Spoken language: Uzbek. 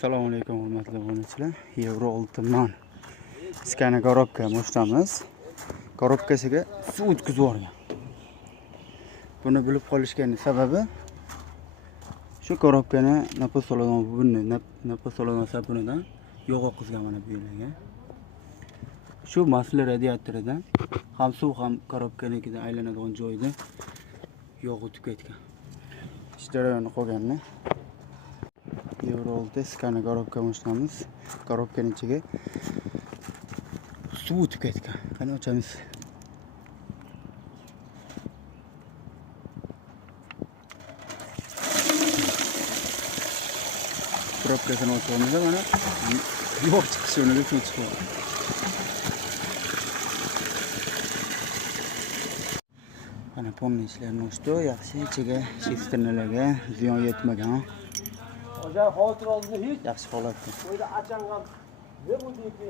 Assalomu alaykum hurmatli obunachilar. Yevro 6 non. Skana korobka mo'shtamiz. Korobkasiga suv o'tkazib yuborgan. Buni bilib qolishganing sababi shu korobkani napas oladigan sapunidan yo'q oqizgan mana bu yerlarga. Shu masla radiatoridan ham suv ham korobkanikidan aylanadigan joyda yog' o'tib ketgan. Ish jarayoni qolganini Yevro 6 skana korobka mo'shtamiz. Korobkaning ichiga suv o'tib ketgan. Qani ochamiz. Korobkasini ochamiz mana yo'q chiqishi o'rniga suv chiqadi. Mana pomni ishlarini ochdi, yaxshi ichiga sisternalarga ziyon yetmagan. Hozir xotir oldida hech Yaxshi holatda. qo'yda achangan. Ne bu deydi?